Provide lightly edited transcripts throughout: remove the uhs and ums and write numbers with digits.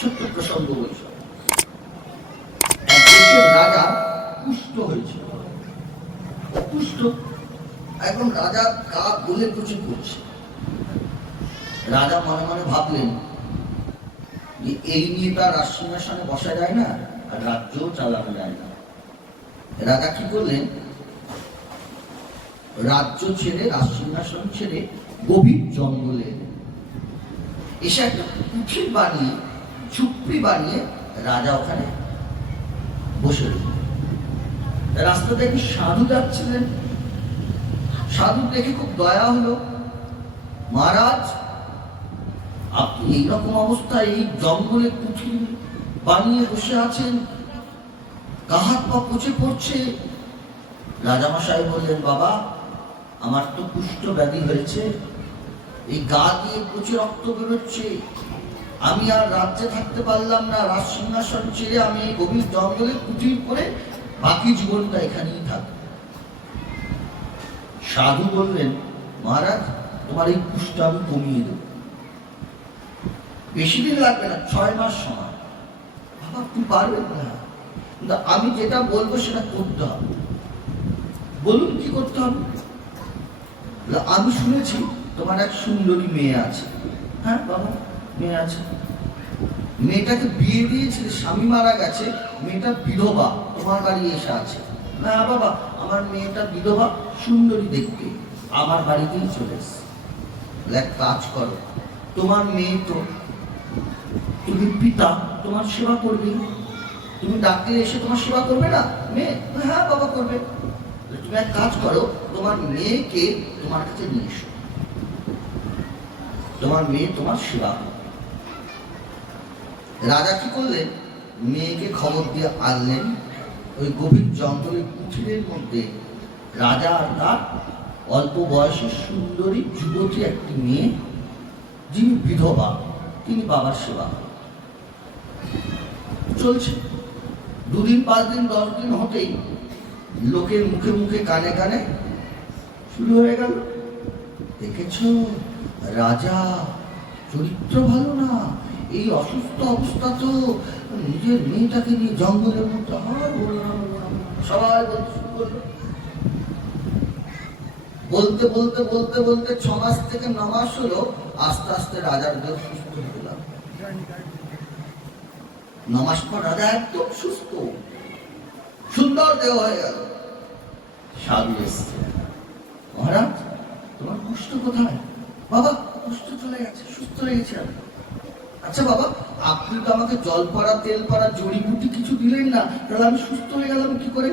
ছোট্ট প্রসঙ্গ বলছি। রাজা কুষ্ঠ হয়েছিল, কুষ্ঠ একদম রাজার গা গলে পচে পড়ছে। রাজা মনে মনে ভাবলেন যে এই নিয়ে তার রাজসিংহাসনে বসা যায় না, আর রাজ্যও চালানো যায় না। রাজা কি করলেন, রাজ্য ছেড়ে রাজসিংহাসন ছেড়ে গভীর জঙ্গলে এসে একটা কুঠির বানিয়ে, ঝুপড়ি বানিয়ে রাজা ওখানে বসে রইলেন। রাস্তাতে একটি সাধু যাচ্ছিলেন। সাধু দেখে খুব দয়া হলো। মহারাজ, আপনি এইরকম অবস্থায় এই জঙ্গলে কুঠির বানিয়ে বসে আছেন, গা হাত পা পচে পড়ছে। রাজামশাই বললেন, বাবা, আমার তো কুষ্ঠ ব্যাধি হয়েছে, এই গা দিয়ে পচে রক্ত বেরোচ্ছে, আমি আর রাজ্যে থাকতে পারলাম না, রাজ সিংহাসন ছেড়ে আমি এই গভীর জঙ্গলে কুটির করে বাকি জীবনটা এখানেই থাকবো। সাধু বললেন, মহারাজ, তোমার এই কুষ্ঠ আমি কমিয়ে দেব, বেশি দিন লাগবে না, 6 মাস সময়। বাবা, তুমি পারবেন না, কিন্তু আমি যেটা বলবো সেটা করতে হবে। বলুন কি করতে হবে? আমি শুনেছি তোমার এক সুন্দরী মেয়ে আছে। হ্যাঁ বাবা, মেয়ে আছে। মেয়েটাকে বিয়ে দিয়েছিলে, স্বামী মারা গেছে, মেয়েটা বিধবা, তোমার বাড়ি এসে আছে। না বাবা, আমার মেয়েটা বিধবা, সুন্দরী দেখতে, আমার বাড়িতেই চলে এসছে। এক কাজ করো, তোমার মেয়ে তো, তুমি পিতা, তোমার সেবা করবে, তুমি ডাকলে এসে তোমার সেবা করবে না মেয়ে? হ্যাঁ বাবা, করবে। তুমি এক কাজ করো, তোমার মেয়েকে তোমার কাছে নিয়ে এসো, তোমার মেয়ে তোমার সেবা করবে। রাজা কি করলেন, মেয়েকে খবর দিয়ে আনলেন। ওই গভীর জঙ্গলের কুঠিরের মধ্যে রাজা আর তার অল্প বয়সের সুন্দরী যুবতী একটি মেয়ে, যিনি বিধবা, তিনি বাবার সেবা চলছে। 2 দিন 5 দিন 10 দিন হতেই লোকের মুখে মুখে কানে কানে শুরু হয়ে গেল, দেখেছ রাজা চরিত্র ভালো না, এই অসুস্থ অবস্থা তো নিজের মেয়েটাকে নিয়ে জঙ্গলের মধ্যে সবাই বলতে বলতে বলতে বলতে 6 মাস থেকে 9 মাস হলো। আস্তে আস্তে রাজার দেহ সুস্থ হতে লাগলো। 9 মাস পর রাজা একদম সুস্থ, সুন্দর দেহ হয়ে গেল। সাধু এসছে, মহারাজ, তোমার কুষ্ঠ কোথায়? বাবা, কুষ্ঠ চলে গেছে, সুস্থ হয়ে গেছে আমি। আচ্ছা বাবা, আপনি তো আমাকে জল পড়া, তেল পড়া, জড়িবুটি কিছু দিলেন না, তাহলে আমি সুস্থ হয়ে গেলাম কি করে?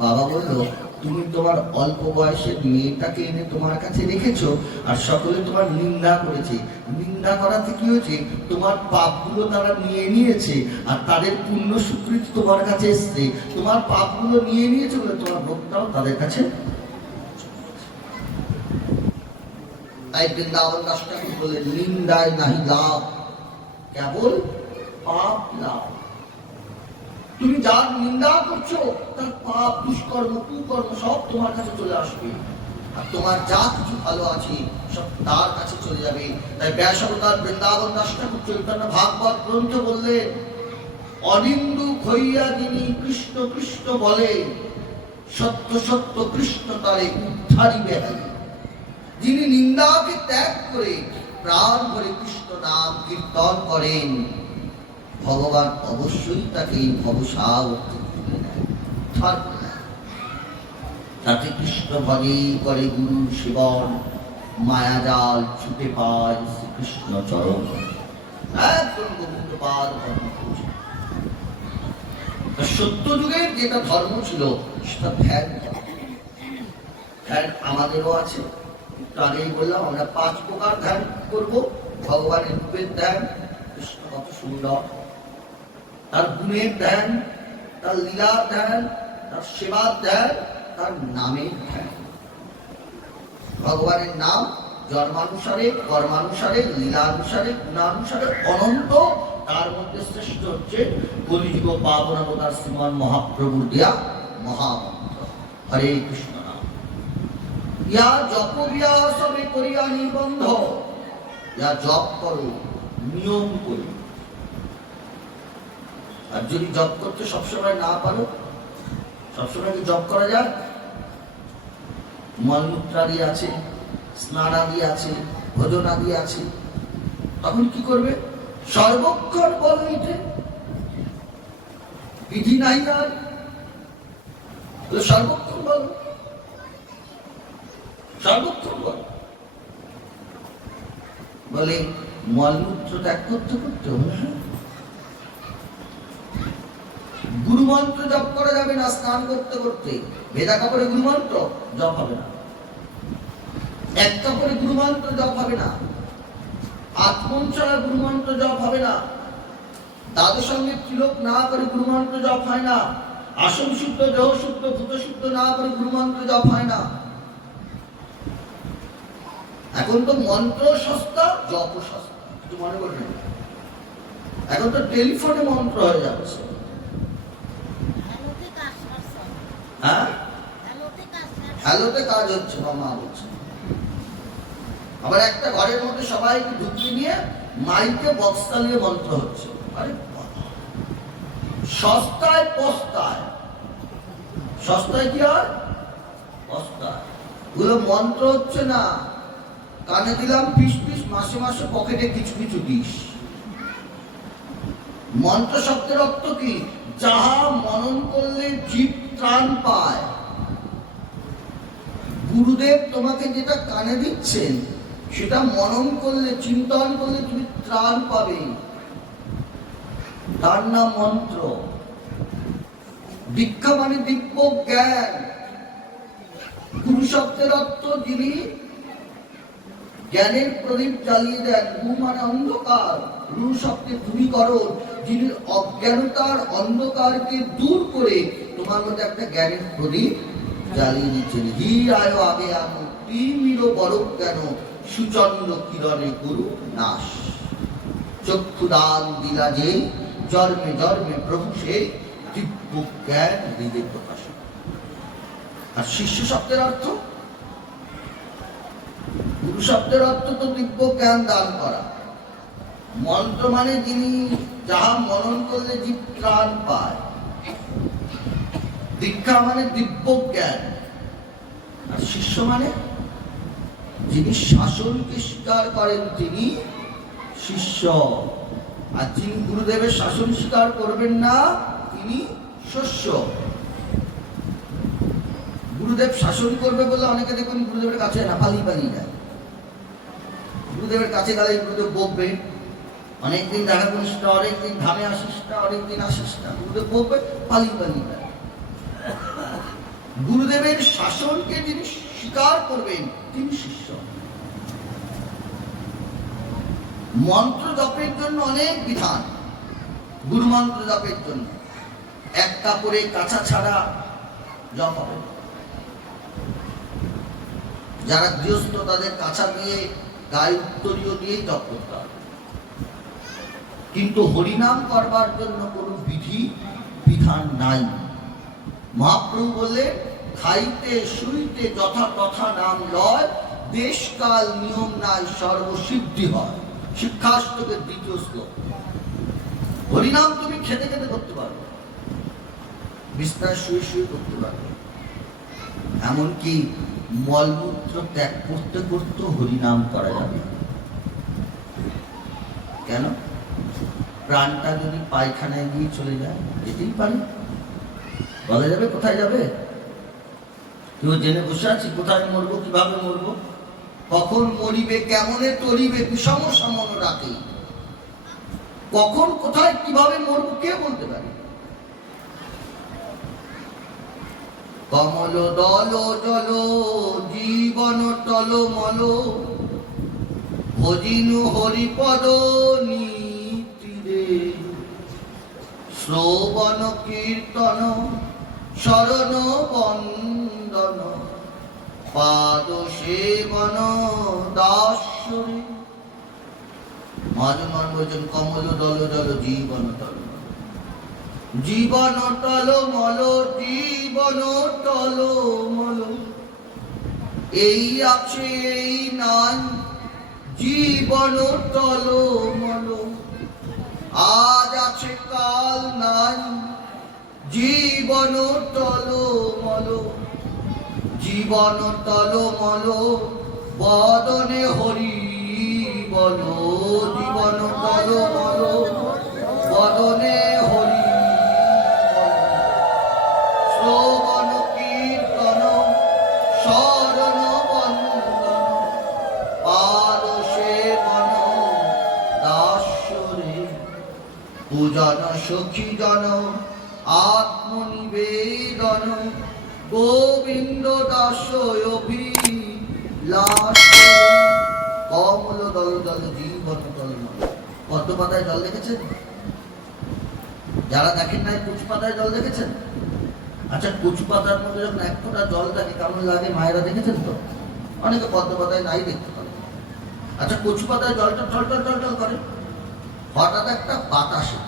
বাবা বলল, তুমি তোমার অল্প বয়সের মেয়েটাকে এনে তোমার কাছে রেখেছো, আর সকলে তোমার নিন্দা করেছে। নিন্দা করাতে কি হয়েছে, তোমার পাপগুলো তারা নিয়ে নিয়েছে, আর তাদের পুণ্য স্বীকৃতি তোমার কাছে এসছে। তোমার পাপগুলো নিয়ে নিয়েছে বলে তোমার রোগটাও তাদের কাছে। তাই বৃন্দাবন দাস ঠাকুর বলে, নিন্দায় নাহি লাভ, কেবল পাপ লাভ। তুমি যার নিন্দা করছো তার পাপ, দুষ্কর্ম, কুকর্ম সব তোমার কাছে চলে আসবে, আর তোমার যা কিছু ভালো আছে সব তার কাছে চলে যাবে। তাই ব্যাসাবতার বৃন্দাবন দাস ঠাকুর চৈতন্য ভাগবত গ্রন্থ বললে, অনিন্দু হইয়া যিনি কৃষ্ণ কৃষ্ণ বলে, সত্য সত্য কৃষ্ণ তারে উদ্ধারিবে। যিনি নিন্দাকে ত্যাগ করে প্রাণ ভরে কৃষ্ণ নাম কীর্তন করেন, ভগবান অবশ্যই তাকে ভবসাগর তুলে নেয়। তাতে কৃষ্ণ ভজে করে গুরু সেবন, মায়াজাল ছুটে পায় শ্রীকৃষ্ণ চরণ। একদম গোবিন্দ পাদ সত্য যুগের যেটা ধর্ম ছিল সেটা ধ্যান। ধ্যান আমাদেরও আছে। আগেই বললাম, আমরা 5 প্রকার ধ্যান করবো। ভগবানের রূপের ধ্যান, কৃষ্ণ কত সুন্দর, তার গুণের ধ্যান, তার লীলার ধ্যান, তার সেবার ধ্যান, তার নামের ধ্যান। ভগবানের নাম জন্মানুসারে, কর্মানুসারে, লীলানুসারে, গুণানুসারে অনন্ত। তার মধ্যে শ্রেষ্ঠ হচ্ছে কলিযুগ পাবন অবতার শ্রীমান মহাপ্রভুর দেয়া মহামন্ত্র হরে কৃষ্ণ নাম। ইয়া জপ বিয়াসবে করিয়া নিবন্ধ, ইয়া জপ করো নিয়ম করে, যদি জপ করতে সবসময় না পারো, সবসময় কি জপ করা যায়? মলমূত্রাদি আছে, স্নানাদি আছে, ভোজনাদি আছে, তখন কি করবে? সর্বক্ষণ বল নিতে বিধি নাই আর, সর্বক্ষণ বল, সর্বক্ষণ বল। বলে মলমূত্র ত্যাগ করতে করতে গুরুমন্ত্র জপ করা যাবে না। স্নান করতে করতে ভেজা কাপড়ে গুরুমন্ত্র জপ হবে না, এক কাপড়ে গুরুমন্ত্র জপ হবে না, আত্মন ছাড়া গুরুমন্ত্র জপ হবে না, দাদুর সঙ্গে তিলক না করে গুরুমন্ত্র জপ হয় না, আসন শুদ্ধ, দেহ শুদ্ধ, ভূত শুদ্ধ না করে গুরুমন্ত্র জপ হয় না। এখন তো মন্ত্র সস্তা, জপ সস্তা, কিছু মনে করবেন। এখন তো টেলিফোনে মন্ত্র হয়ে যাচ্ছে। হ্যাঁ, হ্যালোতে কাজ হচ্ছে, মা বলছে। আবার একটা ঘরের মধ্যে সবাইকে ঢুকিয়ে নিয়ে মাইকে বক্স চালিয়ে মন্ত্র হচ্ছে। আরে সস্তায় পস্তায়, সস্তায় কি আর পস্তায়। ওগুলো মন্ত্র হচ্ছে না, কানে দিলাম পিস পিস, মাসে মাসে পকেটে কিছু কিছু দিস। মন্ত্র শব্দের অর্থ কি? যাহা মনন করলে জীব ত্রাণ পায়। গুরুদেব তোমাকে যেটা কানে দিচ্ছেন সেটা মনন করলে, চিন্তন করলে তুমি ত্রাণ পাবে, তার নাম মন্ত্র। দীক্ষা মানে দিব্য জ্ঞান। গুরু শব্দের অর্থ যিনি জ্ঞানের প্রদীপ জ্বালিয়ে দেন। গু মানে অন্ধকার, রু শব্দের দূরীকরণ, যিনি অজ্ঞানতার অন্ধকারকে দূর করে তোমার মধ্যে একটা জ্ঞানের প্রদীপ জ্বালিয়ে দিচ্ছেন। হি আয় আগে আনো তিমির বড় জ্ঞান, সুচন্দ্র কিরণে গুরু নাশ। চক্ষুদান দিলা যে, জন্মে জন্মে প্রভু সে, দিব্য জ্ঞান হৃদে প্রকাশ। আর শিষ্য শব্দের অর্থ, গুরু শব্দের অর্থ তো দিব্য জ্ঞান দান করা। মন্ত্র মানে যিনি যাহা মনন করলে জীব ত্রাণ পায়। দীক্ষা মানে দিব্য জ্ঞান। আর শিষ্য মানে যিনি শাসনকে স্বীকার করেন তিনি শিষ্য। আর যিনি গুরুদেবের শাসন স্বীকার করবেন না তিনি শস্য। গুরুদেব শাসন করবে বলে অনেকে দেখুন গুরুদেবের কাছে না, পালিয়ে পালিয়ে যায়। গুরুদেবের কাছে গেলে গুরুদেব বকবে, অনেকদিন দেখা করিস না, অনেকদিন ধামে আসিস না, অনেকদিন আসিস না, গুরুদেব বকবে, পালিয়ে পালিয়ে যায়। গুরুদেবের শাসনকে যিনি স্বীকার করবেন তিনি শিষ্য। মন্ত্র জপের জন্য অনেক বিধান। গুরু মন্ত্র জপের জন্য এক কাপড়ে কাছা ছাড়া জপ হবে। যারা গৃহস্থ তাদের কাছা দিয়ে, গায়ে উত্তরীয় দিয়ে জপ করতে হবে। কিন্তু হরিনাম করবার জন্য কোন বিধি বিধান নাই। মহাপ্রভু বললেন, খাইতে শুইতে যথা তথা নাম লয়, দেশকাল নিয়ম নাই সর্বসিদ্ধি হয়। শিক্ষাষ্টকের দ্বিতীয় শ্লোক। হরিনাম তুমি খেতে খেতে করতে পারবে, বিস্তার শুয়ে শুয়ে করতে পারবে, এমনকি মলমূত্র ত্যাগ করতে করতে হরিনাম করা যাবে। কেন? প্রাণটা যদি পায়খানায় গিয়ে চলে যায়, যেতেই পারে, বলা যাবে কোথায় যাবে? কেউ জেনে বসে আছি কোথায় মরবো, কিভাবে মরবো, কখন মরিবে, কেমনে তরিবে, বিষম সমন রাতে, কখন কোথায় কিভাবে মরবো কে বলতে পারে? কমল দল জল জীবন টল মল, ভজিনু হরিপদ নীতিরে, শ্রবণ কীর্তন শরণ বন্দন, পাদ সেবন দাসরে। মহাজন বলছেন কমল দল জল জীবন টল, জীবন টল মল, জীবন টল মল, এই আছে এই নাই জীবন টল মল। আজ আছে কাল নাই, জীবন টলমল, জীবন টলমল, বদনে হরি বল, জীবন টলমল, বদনে হরি বল, শ্রবণ কীর্তন শরণ বন্দন, পাদ সেবন দাস্যরে, পূজন সখী জন আত্মনিবেদন, গোবিন্দ দাস অভিলাষ, কমল দল দল জীবন টলমল। পদ্ম পাতায় জল দেখেছেন? যারা দেখেন নাই কচু পাতায় জল দেখেছেন? আচ্ছা, কচু পাতার মধ্যে যখন এক ফোঁটা জল থাকে কেমন লাগে মায়েরা দেখেছেন তো? অনেকে পদ্ম পাতায় নাই দেখতে পারে। আচ্ছা, কচু পাতায় জলটা টল টল টল টল করে, হঠাৎ একটা বাতাসে,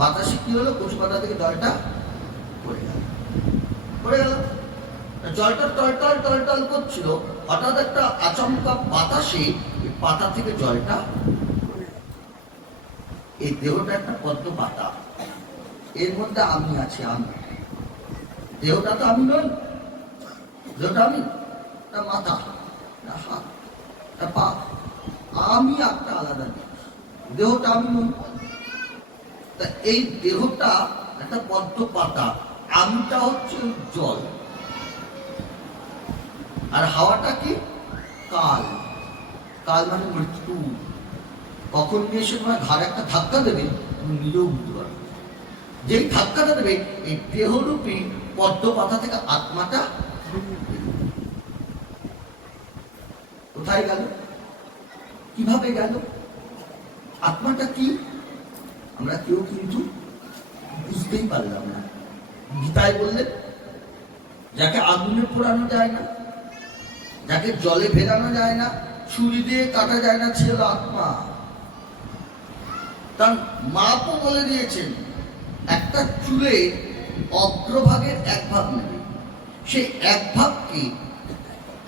বাতাসে কি হলো, কচু পাতা থেকে জলটা পড়ে গেল, পড়ে গেল। জলটা টল টল টল টল করছিল, হঠাৎ একটা আচমকা বাতাসে পাতা থেকে জলটা, এই দেহটা একটা পদ্ম পাতা, এর মধ্যে আমি আছি। আমি, দেহটা তো আমি নই, দেহটা আমি, মাথা, হাত, পা, আমি একটা আলাদা জিনিস, দেহটা আমি নই। তা এই দেহটা একটা পদ্ম পাতা, আমিটা হচ্ছে জল, আর হাওয়াটা কি? কাল। কাল মানে মৃত্যু। কখন নিয়ে এসে তোমার ঘাড়ে একটা ধাক্কা দেবে তুমি নিজেও বুঝতে পারবে। যেই ধাক্কাটা দেবে এই দেহরূপী পদ্ম পাতা থেকে আত্মাটা কোথায় গেল, কিভাবে গেল, আত্মাটা কি আমরা কেউ কিন্তু বুঝতেই পারলাম না। গীতায় বললেন যাকে আগুনে পোড়ানো যায় না, যাকে জলে ভেজানো যায় না, ছুরি দিয়ে কাটা যায় না, ছিল আত্মা। তার মাপও বলে দিয়েছেন, একটা চুলে অগ্রভাগের এক ভাগ নেবে, সেই এক ভাগকে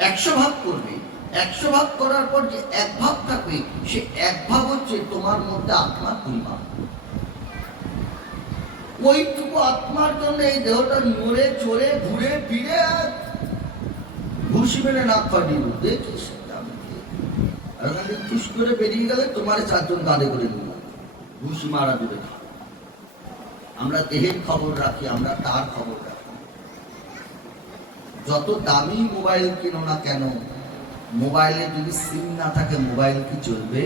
100 ভাগ করবে, 100 ভাগ করার পর যে এক ভাগ থাকবে, সে এক ভাগ হচ্ছে তোমার মধ্যে আত্মার পরিমাপ। ওইটুকু আত্মার জন্য এই দেহটা নড়ে চড়ে ঘুরে ফিরে ঘুষি মেরে নাক ফাটিয়ে দেখিস, আর টুস করে বেরিয়ে গেলে তোমার 4 জন কাঁধে করে দিল, ঘুষি মারা দেবে। আমরা দেহের খবর রাখি, আমরা তার খবর রাখি। যত দামি মোবাইল কিনো না কেন, মোবাইলে যদি সিম না থাকে মোবাইল কি চলবে?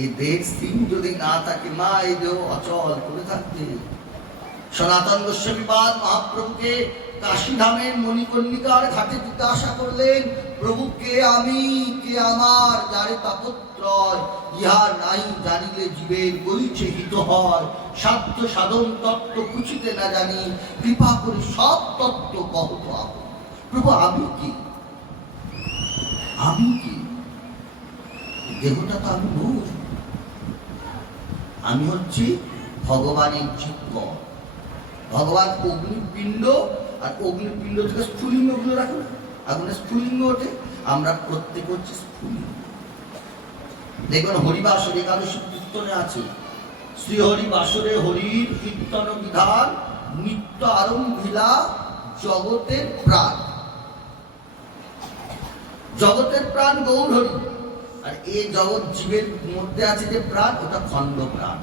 এই দেহের সিম যদি না থাকে, মা এই দেহ অচল করে থাকবে। সনাতন গোস্বামীপাদ মহাপ্রভুকে কাশীধামের মণিকর্ণিকার ঘাটে জিজ্ঞাসা করলেন, প্রভু কে আমি, কে আমার, যারে তাপত্রয় ইহা নাই জানিলে জীবের বলিছে হিত হয়, সাধ্য সাধন তত্ত্ব খুঁজিতে না জানি, কৃপা করে সব তত্ত্ব কহত আপন। প্রভু আমি কি, আমি কি? দেহটা তো আমি নই, আমি হচ্ছি ভগবানের জীব। ভগবান অগ্নিপিণ্ড, আর অগ্নিপিণ্ড থেকে স্ফুলিঙ্গ গুলো রাখুন, আগুনের স্ফুলিঙ্গ ওঠে, আমরা প্রত্যেক হচ্ছে স্ফুলিঙ্গ। দেখবেন হরিবাসরে একাদশী কীর্তনে আছে, শ্রীহরি বাসরে হরির কীর্তন বিধান, নিত্য আরম্ভিলা জগতের প্রাণ। জগতের প্রাণ গৌর হরি, আর এই জগৎ জীবের মধ্যে আছে যে প্রাণ, ওটা খণ্ড প্রাণ,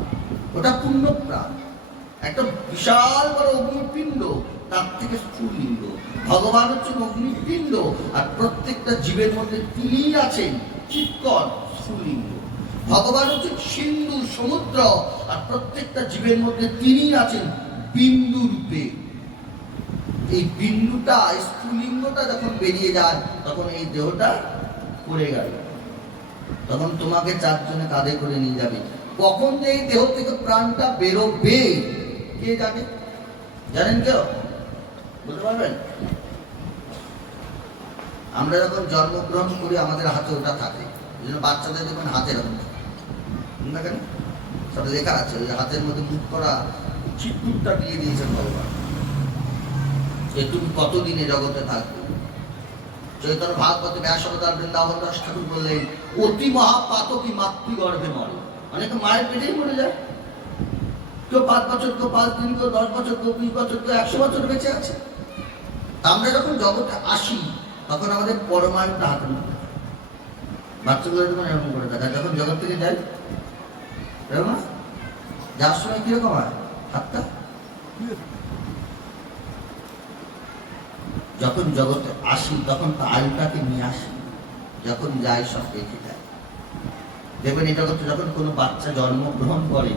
ওটা পূর্ণ প্রাণ। একটা বিশাল বড় অগ্নিপিণ্ড, তার থেকে স্ফুলিঙ্গ। ভগবান হচ্ছেন অগ্নিপিণ্ড, আর প্রত্যেকটা জীবের মধ্যে তিনি আছেন চিৎকন স্ফুলিঙ্গ। ভগবান হচ্ছেন সিন্ধু সমুদ্র, আর প্রত্যেকটা জীবের মধ্যে তিনি আছেন বিন্দু রূপে। এই বিন্দুটা, স্ফুলিঙ্গটা যখন বেরিয়ে যায়, তখন এই দেহটা পড়ে গেল, তখন তোমাকে 4 জনে কাঁধে করে নিয়ে যাবে। কখন যে এই দেহ থেকে প্রাণটা বেরোবে কে জানে? জানেন কেউ? বলতে পারবেন? আমরা যখন জন্মগ্রহণ করি আমাদের হাতে ওটা থাকে, এই জন্য বাচ্চাদের যখন হাতে এরকম দেখেন সব লেখা আছে, ওই হাতের মধ্যে মুখ করা চিত্তুরটা দিয়ে দিয়েছেন ভগবান, যে তুমি কতদিনে জগতে থাকবে। চৈতন্য ভাগবতে ব্যাস অবতার বৃন্দাবন দাস ঠাকুর বললেন, অতি মহাপাতকী মাতৃগর্ভে মরে। অনেকে মায়ের পেটেই মরে যায়। কেউ 5 বছর, কেউ 5 দিন, কেউ 10 বছর, কেউ 20 বছর, কেউ 100 বছর বেঁচে আছে। আমরা যখন জগতে আসি তখন আমাদের পরমায়ুটা হাতে মধ্যে, বাচ্চাগুলো যখন এরকম করে দেখায়, যখন জগৎ থেকে যাই এরকম যার সময় কিরকম হয় হাতটা, যখন জগতে আসি তখন তো আয়ুটাকে নিয়ে আসি, যখন যাই সব রেখে যায়। দেখবেন এই জগতে যখন কোনো বাচ্চা জন্মগ্রহণ করে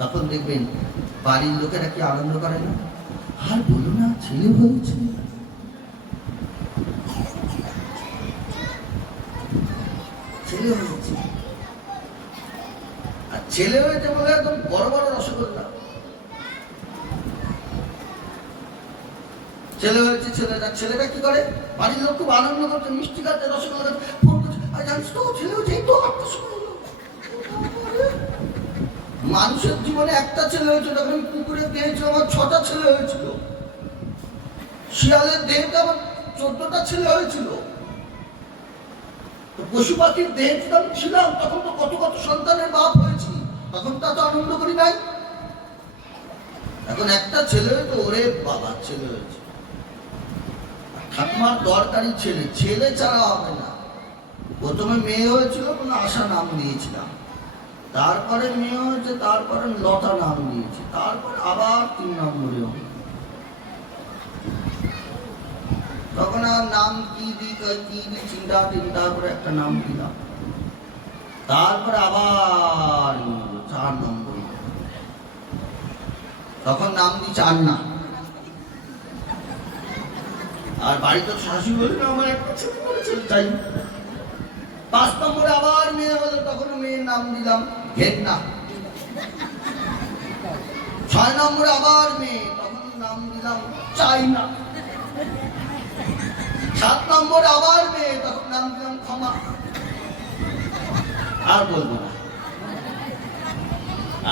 তখন দেখবেন বাড়ির লোকেরা কি আনন্দ করে না, আর বলো না ছেলে হয়েছে, ছেলে হয়েছে। আর ছেলে হয়েছে বলে একদম বড় বড় রসগোল্লা, ছেলে হয়েছে ছেলেটা। ছেলেটা কি করে, বাড়ির লোক খুব আনন্দ করছে, মিষ্টি খাচ্ছে, রসগোল্লা খাচ্ছে, ফোন করছে, আর জানিস তো ছেলে হয়েছে, এই তো 8টার সময় হলো। মানুষের জীবনে একটা ছেলে হয়েছে, তখন কুকুরের দেহেছিল আমার 6টা ছেলে হয়েছিল, শিয়ালের দেহতে আমার 14টা ছেলে হয়েছিল। পশু পাখির দেহে যখন ছিলাম তখন তো কত কত সন্তানের বাপ হয়েছি, তখন তা তো আনন্দ করি নাই। এখন একটা ছেলে হয়েছে, ওরে বাবা ছেলে হয়েছে, ঠাকুমার দরকারি ছেলে, ছেলে ছাড়া হবে না। প্রথমে মেয়ে হয়েছিল, কোনো আশা নাম দিয়েছিলাম, তারপরে মেয়ে হয়েছে, তারপরে লতা নাম দিয়েছি, তারপরে আবার 3 নম্বরে হবে। তখন আর নাম কি দিই চিন্তা করে একটা নাম দিলাম, তারপরে আবার 4 নম্বরে, তখন নাম দিই চান্না। আর বাড়িতে শাশু বলে না আমার একটা ছেলে চাই। 5 নম্বরে আবার মেয়ে হলো, তখন মেয়ের নাম দিলাম ঘেন্না। 6 নম্বরে আবার মেয়ে, তখন নাম দিলাম চাইনা। 7 নম্বরে আবার মেয়ে, তখন নাম দিলাম ক্ষমা। আর বলবো না।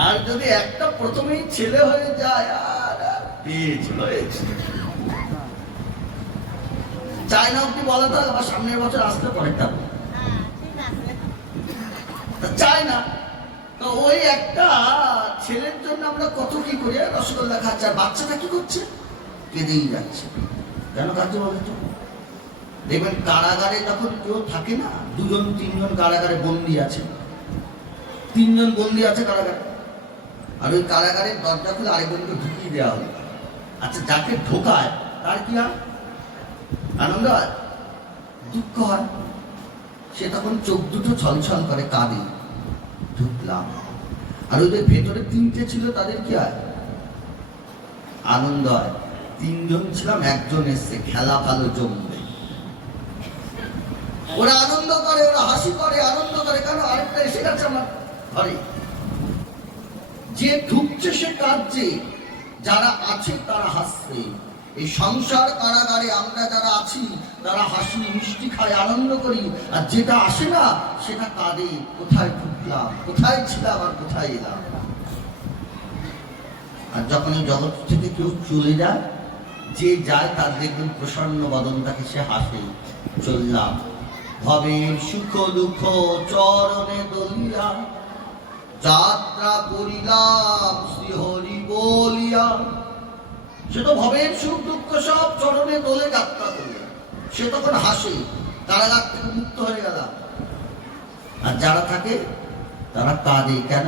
আর যদি একটা প্রথমেই ছেলে হয়ে যায়, আর হয়েছে চাইনা অব্দি বলা থাক, আবার সামনের বছর আসতে পরেরটা চাই না। তো ওই একটা ছেলের জন্য আমরা কত কি করি, রসগোল্লা খাচ্ছি, আর বাচ্চাটা কি করছে, কেঁদেই যাচ্ছে। কেন কাজে বলে তো, দেখবেন কারাগারে যখন কেউ থাকে না, 2-3 কারাগারে বন্দি আছে, 3 জন বন্দি আছে কারাগারে, আর ওই কারাগারের দরজা খুলে আরেকজনকে ঢুকিয়ে দেওয়া হলো। আচ্ছা, যাকে ঢোকায় তার কি হয়, আনন্দ হয়, দুঃখ হয়? সে তখন চোখ দুটো ছলছল করে, কাঁদে, ঢুকলাম। আর ওদের ভেতরে 3টে ছিল, তাদের কি হয়, আনন্দ হয়। 3 জন ছিলাম, 1 জন এসছে, খেলা ভালো জমবে, ওরা আনন্দ করে, ওরা হাসি করে, আনন্দ করে, কেন আরেকটা এসে গেছে আমার ঘরে। যে ঢুকছে সে কাঁদছে, যারা আছে তারা হাসছে। এই সংসার কারাগারে আমরা যারা আছি তারা হাসি মিষ্টি খাই, আনন্দ করি, আর যেটা আসে না সেটা কাঁদে, কোথায় ঢুকলাম, কোথায় ছিলাম, আর কোথায় এলাম। আর যখন এই জগৎ থেকে কেউ চলে যায়, যে যায় তার দেখবেন প্রসন্ন বদনটাকে সে হাসে, চললাম ভবের সুখ দুঃখ চরণে দলিয়া, যাত্রা করিলাম শ্রীহরি বলিয়া। সে তো ভবের সুখ দুঃখ সব চরণে দোলে যাত্রা করলে, সে তখন হাসে, কারাগার থেকে মুক্ত হয়ে গেলাম। আর যারা থাকে তারা কাঁদে, কেন,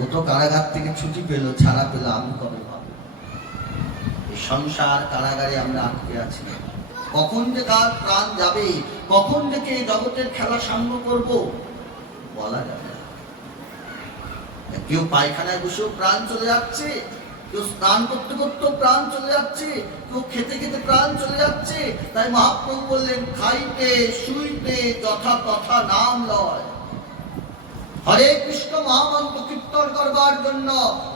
ও তো কারাগার থেকে ছুটি পেল, ছাড়া পেল, আমি কবে পাবো। এই সংসার কারাগারে আমরা আটকে আছি, কখন যে কার প্রাণ যাবে, কখন থেকে জগতের খেলা সাঙ্গ করব বলা যাবে না। কেউ পায়খানায় বসেও প্রাণ চলে যাচ্ছে, কেউ স্নান করতে করতেও প্রাণ চলে যাচ্ছে, কেউ খেতে খেতে প্রাণ চলে যাচ্ছে। তাই মহাপ্রভু বললেন, খাইতে শুইতে যথা তথা নাম লয়। হরে কৃষ্ণ মহামন্ত্র কীর্তন করবার জন্য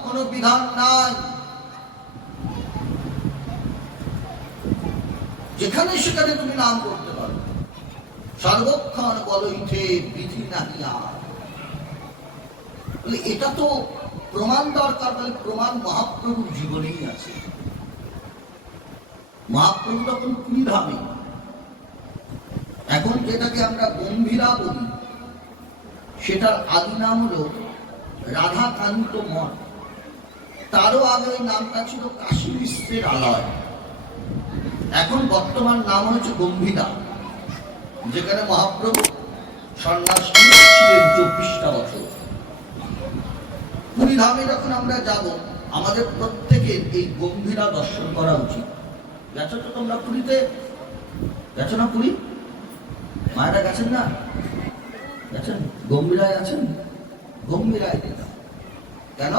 কোন বিধান নাই, যেখানে সেখানে তুমি নাম করতে পারো। সর্বক্ষণ বলইতে বিধি নাহি আর। এটা তো প্রমাণ দরকার, বলে প্রমাণ মহাপ্রভুর জীবনেই আছে। মহাপ্রভু তখন 20 ধামে, এখন যেটাকে আমরা গম্ভীরা বলি, সেটার আদি নাম হলো রাধাকান্ত মঠ। তারও আগে ওই নামটা ছিল কাশী মিশ্রের আলয়, এখন বর্তমান নাম হচ্ছে গম্ভীরা, যেখানে মহাপ্রভু সন্ন্যাস ছিলেন 24টা বছর। পুরী ধামে যখন আমরা যাব, আমাদের প্রত্যেকের এই গম্ভীরা দর্শন করা উচিত। গেছো তো তোমরা পুরীতে? গেছো না পুরী? মায়েরা গেছেন না? গেছেন? গম্ভীরায় আছেন? গম্ভীরায় কেন?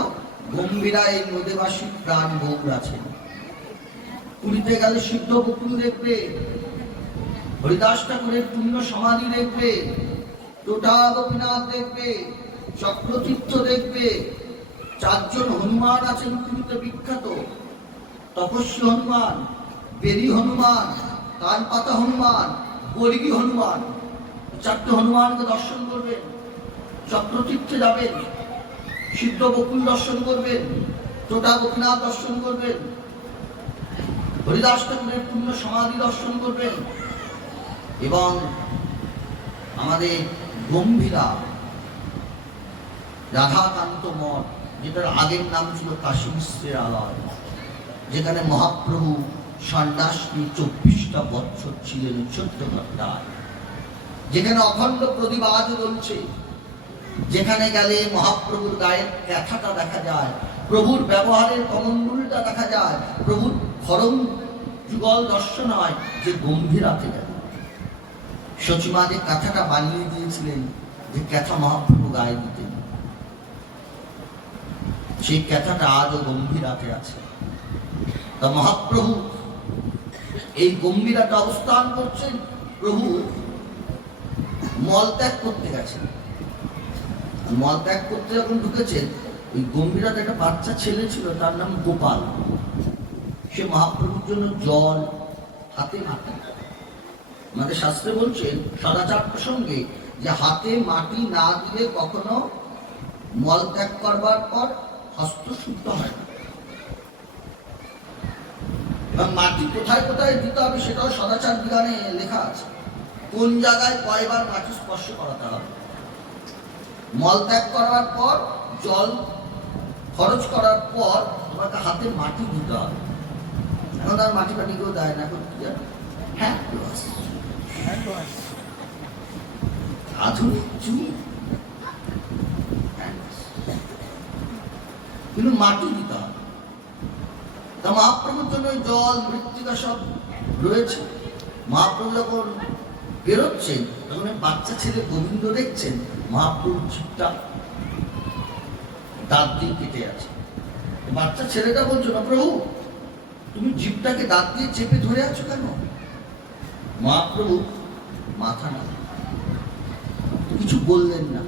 গম্ভীরায় নদীবাসী প্রাণ গৌর আছেন। পুরীতে গেলে সিদ্ধ বকুল দেখবে, হরিদাস ঠাকুরের পুণ্য সমাধি দেখবে, টোটা গোপীনাথ দেখবে, চক্রতীর্থ দেখবে। 4 জন হনুমান আছেন পুরীতে বিখ্যাত, তপস্বী হনুমান, বেরি হনুমান, কানপাতা হনুমান, বর্গী হনুমান। 4টে হনুমানকে দর্শন করবেন, চক্রতীর্থে যাবেন, সিদ্ধ বকুল দর্শন করবেন, টোটা গোপীনাথ দর্শন করবেন, হরিদাস ঠাকুরের পুণ্য সমাধি দর্শন করবেন, এবং আমাদের গম্ভীরা রাধাকান্ত মঠ, যেটার আগের নাম ছিল কাশী মিশ্রের আলয়, যেখানে মহাপ্রভু সন্ন্যাস নিয়ে 24টা বছর ছিলেন চৈত্রঘট্টায়, যেখানে অখণ্ড প্রদীপ আজ জ্বলছে, যেখানে গেলে মহাপ্রভুর গায়ের ক্যাথাটা দেখা যায়, প্রভুর ব্যবহারের কমণ্ডলটা দেখা যায়, প্রভুর খরম যুগল দর্শন হয়। যে গম্ভীরাতে গেল, সচিমা যে কাঁথাটা বানিয়ে দিয়েছিলেন, যে ক্যাথা মহাপ্রভু গায়ে দিতেন, সেই ক্যাথাটা আজও গম্ভীরাতে আছে। তা মহাপ্রভু এই গম্ভীরাতে অবস্থান করছেন। প্রভু মলত্যাগ করতে গেছেন, মলত্যাগ করতে যখন ঢুকেছেন, ওই গম্ভীরাতে একটা বাচ্চা ছেলে ছিল, তার নাম গোপাল। সে মহাপ্রভুর জন্য জল হাতে মাটি, আমাদের শাস্ত্রে বলছেন সদাচার প্রসঙ্গে, যে হাতে মাটি না দিলে কখনো মলত্যাগ করবার পর হস্ত শুদ্ধ হয় না। এবং মাটি কোথায় কোথায় দিতে হবে সেটাও সদাচার বিধানে লেখা আছে, কোন জায়গায় কয়বার মাটি স্পর্শ করাতে হবে। মলত্যাগ করার পর, জল খরচ করার পর তোমাকে হাতে মাটি দিতে হবে। এখন আর মাটি পাটি কেউ দেয় না, এখন কি জানো, হ্যাঁ আধুনিক যুগ, কিন্তু মাটি দিতে হবে। তা মহাপ্রভুর জন্য জল মৃত্তিকা সব রয়েছে। মহাপ্রভু যখন বেরোচ্ছেন, তখন বাচ্চা ছেলে গোবিন্দ দেখছেন মহাপ্রভুর জিভটা দাঁত দিয়ে কেটে আছে। বাচ্চা ছেলেটা বলছো, না প্রভু তুমি জিভটাকে দাঁত দিয়ে চেপে ধরে আছো কেন? মহাপ্রভু মাথা না, কিছু বললেন না।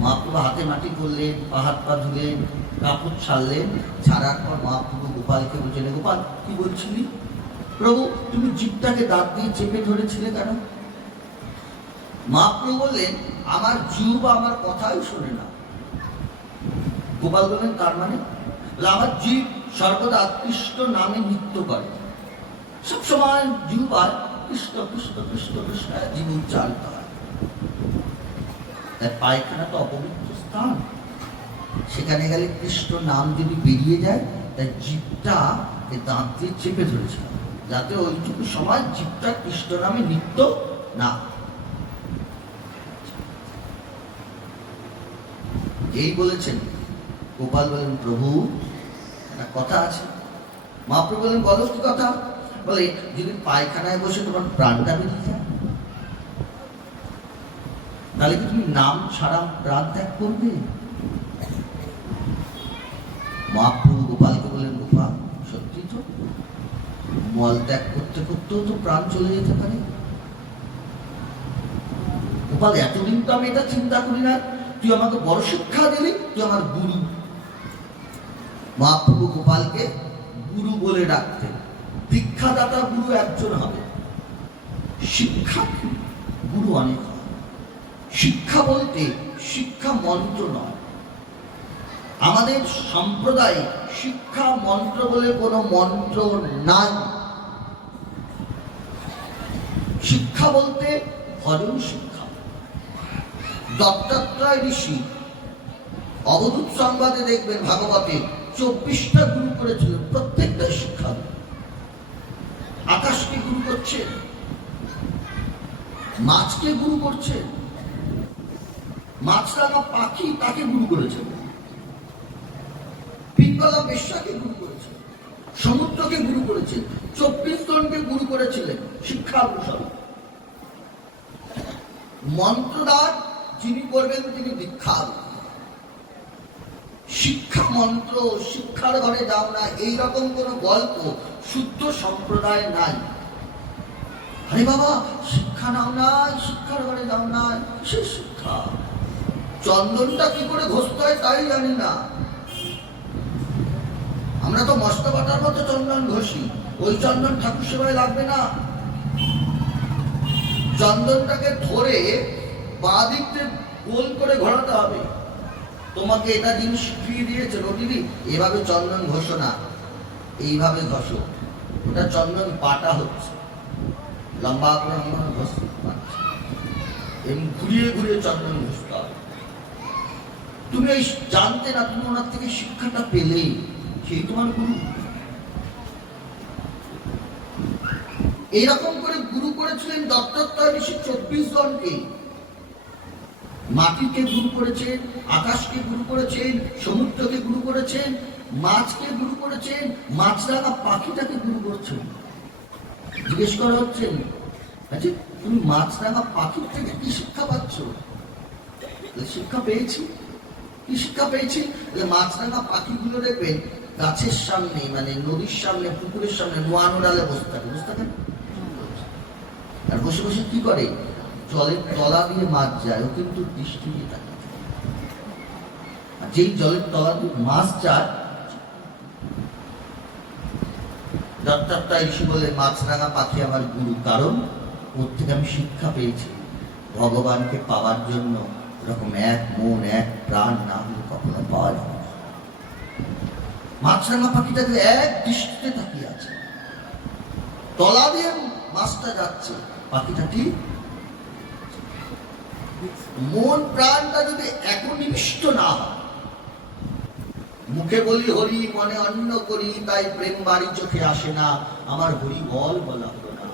মহাপ্রভু হাতে মাটি করলেন, হাত পা ধুলেন, কাপড় ছাড়লেন। ছাড়ার পর মহাপ্রভু গোপালকে বলছেন, গোপাল কি বলছিলি? প্রভু তুমি জিভটাকে দাঁত দিয়ে চেপে ধরেছিলে কেন? মহাপ্রভু বললেন, আমার জিভ আমার কথাই শোনে না। গোপাল বললেন, তার মানে? আমার জিভ সর্বদা কৃষ্ণ নামে নৃত্য করে, সবসময় জিহ্বার কৃষ্ণ কৃষ্ণ কৃষ্ণ কৃষ্ণ জীব উচ্চারিত হয়। তার পায়খানা তো অপবিত্র স্থান, সেখানে গেলে কৃষ্ণ নাম যদি বেরিয়ে যায়, তার জিভটা দাঁত দিয়ে চেপে ধরেছিল, যাতে ওইটুকু সময় জিভটা কৃষ্ণ নামে নৃত্য না। এই বলেছেন। গোপাল বলেন, প্রভু একটা কথা আছে। মহাপ্রভু বলেন, বলো কি কথা? বলে, যদি পায়খানায় বসে তোমার প্রাণটা বেরিয়ে যায়, তাহলে কি তুমি নাম ছাড়া প্রাণ ত্যাগ করবে? মহাপ্রভু গোপালকে বলেন, গোপাল সত্যি তো, মল ত্যাগ করতে করতেও তো প্রাণ চলে যেতে পারে। গোপাল, এতদিন তো আমি এটা চিন্তা করি না, তুই আমাকে বড় শিক্ষা দিলি, তুই আমার গুরু। মহাপ্রভু গোপালকে গুরু বলে ডাকতেন। দীক্ষাদাতা গুরু একজন হবে, শিক্ষা গুরু অনেক হবে। শিক্ষা বলতে শিক্ষা মন্ত্র নয়, আমাদের সম্প্রদায়ে শিক্ষা মন্ত্র বলে কোনো মন্ত্র নাই। শিক্ষা বলতে ভজন শিক্ষা। দত্তাত্রেয় ঋষি অবধূত সংবাদে দেখবেন ভাগবতে 24টা গুরু করেছিলেন, প্রত্যেকটা শিক্ষা। আকাশকে গুরু করছেন, মাছকে গুরু করছেন, মাছরাঙা পাখি তাকে গুরু করেছেন, পিঙ্গলা বেশ্যাকে গুরু করেছেন, সমুদ্রকে গুরু করেছেন, 24 জনকে গুরু করেছিলেন শিক্ষা অনুসারে। মন্ত্রদান যিনি করবেন তিনি দীক্ষা। শিক্ষা মন্ত্র, শিক্ষার ঘরে যাও না, এইরকম কোন গল্প শুদ্ধ সম্প্রদায় নাই। আরে বাবা, শিক্ষা নাও নাই, শিক্ষার ঘরে যাও না, কিসের শিক্ষা? চন্দনটা কি করে ঘষতে হয় তাই জানি না। আমরা তো মশলা বাটার মতো চন্দন ঘষি, ওই চন্দন ঠাকুর সেবায় লাগবে না। চন্দনটাকে ধরে বাঁ দিক থেকে গোল করে ঘোরাতে হবে। তোমাকে এটা জিনিস শিখিয়ে দিয়েছে রটিদি, এভাবে চন্দন ঘষো না, এইভাবে ঘষো। ওটা চন্দন পাটা হচ্ছে, লম্বা করে আমরা ঘষতে পারছি, এমনি ঘুরিয়ে ঘুরিয়ে চন্দন ঘষতে হবে। তুমি এই জানতে না, তুমি ওনার থেকে শিক্ষাটা পেলে, সেই তোমার গুরু। এইরকম করে গুরু করেছিলেন দত্তাত্রেয় ঋষি 24 জনকে। মাটিকে গুরু করেছেন, আকাশকে গুরু করেছেন, সমুদ্রকে গুরু করেছেন, মাছকে গুরু করেছেন, মাছরাঙা পাখিটাকে গুরু করছেন। জিজ্ঞেস করা হচ্ছে, আচ্ছা তুমি মাছরাঙা পাখির থেকে কি শিক্ষা পাচ্ছ? শিক্ষা পেয়েছি। কি শিক্ষা পেয়েছি? মাছরাঙা পাখিগুলো দেখবেন গাছের সামনে, মানে নদীর সামনে, পুকুরের সামনে নোয়ানো ডালে বসে থাকে, বুঝতে থাকেন? আর বসে বসে কি করে? জলের তলা দিয়ে মাছ যায়, ও কিন্তু দৃষ্টি দিয়ে থাকে। আর যেই জলের তলা দিয়ে মাছ যায়, দত্তাত্রেয় ঋষি বলে মাছরাঙা পাখি আমার গুরু, কারণ ওর থেকে আমি শিক্ষা পেয়েছি ভগবানকে পাওয়ার জন্য এরকম এক মন এক প্রাণ না হলে কখনো পাওয়া যাবে না। মাছরাঙা পাখিটাকে এক দৃষ্টিতে তাকিয়ে আছে, তলা দিয়ে মাছটা যাচ্ছে, পাখিটা ঠিক মন প্রাণটা যদি একনিষ্ঠ না হয়, মুখে বলি হরি মনে অন্য করি, তাই প্রেম বাড়ি চোখে আসে না, আমার হরি বল বলা হলো না।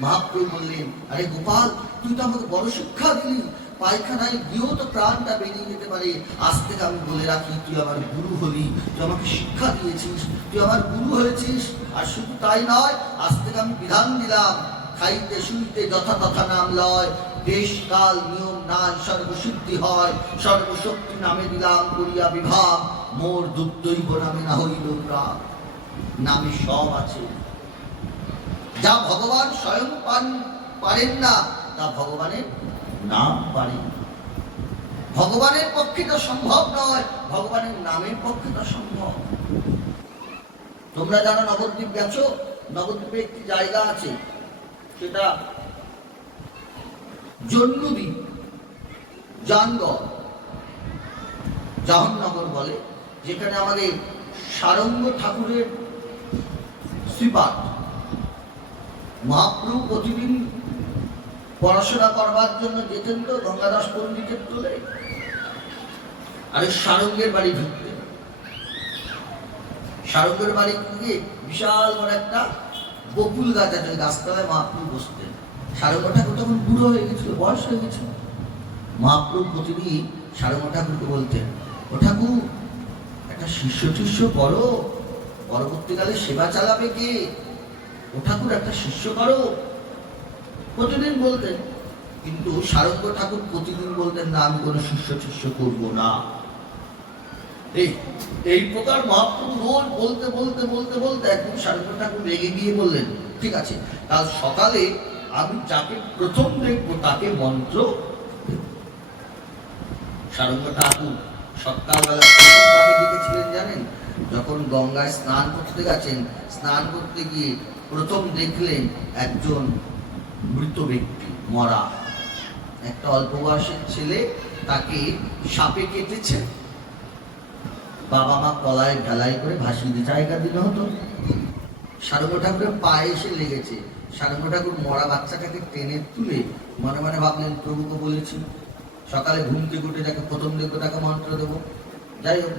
মহাপ্রভু বললেন, আরে গোপাল, তুই তো আমাকে বড় শিক্ষা দিলি, পায়খানায় গিয়েও তো প্রাণটা বেরিয়ে যেতে পারে। আজ থেকে আমি বলে রাখি, তুই আমার গুরু হলি, তুই আমাকে শিক্ষা দিয়েছিস, তুই আমার গুরু হয়েছিস। আর শুধু তাই নয়, আজ থেকে আমি বিধান দিলাম, খাইতে শুইতে যথা তথা নাম লয়, দেশ কাল নিয়ম নাই সর্বসিদ্ধি হয়, সর্বশক্তি নামে দিলাম করিয়া বিভাগ, মোর দুর্দৈব নামে না হইল প্রাণ। নামে সব আছে, যা ভগবান স্বয়ং পারেন না, তা ভগবানের নাম পারেন। ভগবানের পক্ষে তা সম্ভব নয়, ভগবানের নামের পক্ষে তা সম্ভব। তোমরা যারা নবদ্বীপ গেছো, নবদ্বীপে একটি জায়গা আছে, সেটা জন্মদ্বীপ, জানগড়, জাহননগর বলে, যেখানে আমাদের সারঙ্গ ঠাকুরের শ্রীপাঠ। মহাপ্রভু প্রতিদিন পড়াশোনা করবার জন্য যেতেন তো গঙ্গাদাস পণ্ডিতের তোলে, আর সারঙ্গের বাড়ি ঢুকতেন। সারঙ্গের বাড়ি গিয়ে বিশাল বড় একটা বকুল গাছ আছে, গাছতলায় মহাপ্রভু বসতেন। সারঙ্গ ঠাকুর তখন বুড়ো হয়ে গেছিল, বয়স হয়ে গেছিল। মহাপ্রভু প্রতিদিন সারঙ্গ ঠাকুরকে বলতেন, ও ঠাকুর, একটা শিষ্য টিষ্য করো, পরবর্তীকালে সেবা চালাবে কে? ও ঠাকুর একটা শিষ্য করো, প্রতিদিন বলতেন। কিন্তু সারঙ্গ ঠাকুর প্রতিদিন বলতেন না, আমি কোনো শিষ্য টিষ্য করবো না। এই প্রকার মহাপ্রভু রোজ বলতে বলতে বলতে বলতে একদিন সারঙ্গ ঠাকুর রেগে গিয়ে বললেন, ঠিক আছে, কাল সকালে আমি যাকে প্রথম দেখবো তাকে মন্ত্র। সারঙ্গ ঠাকুর সকালবেলা প্রথম কাকে দেখেছিলেন জানেন? যখন গঙ্গায় স্নান করতে গেছেন, স্নান করতে গিয়ে প্রথম দেখলেন একজন মৃত ব্যক্তি, মরা একটা অল্প বয়সের ছেলে, তাকে সাপে কেটেছে। বাবা মা কলায় ঢালাই করে ভাসিয়ে দিয়ে জায়গা দিলে হতো। সারঙ্গ ঠাকুরের পায়ে এসে লেগেছে। সারঙ্গ ঠাকুর মরা বাচ্চাটাকে টেনে তুলে মনে মনে ভাবলেন, প্রভুকে বলেছি সকালে ঘুম থেকে উঠে তাকে প্রথম দেখবো, তাকে মন্ত্র দেবো। যাই হোক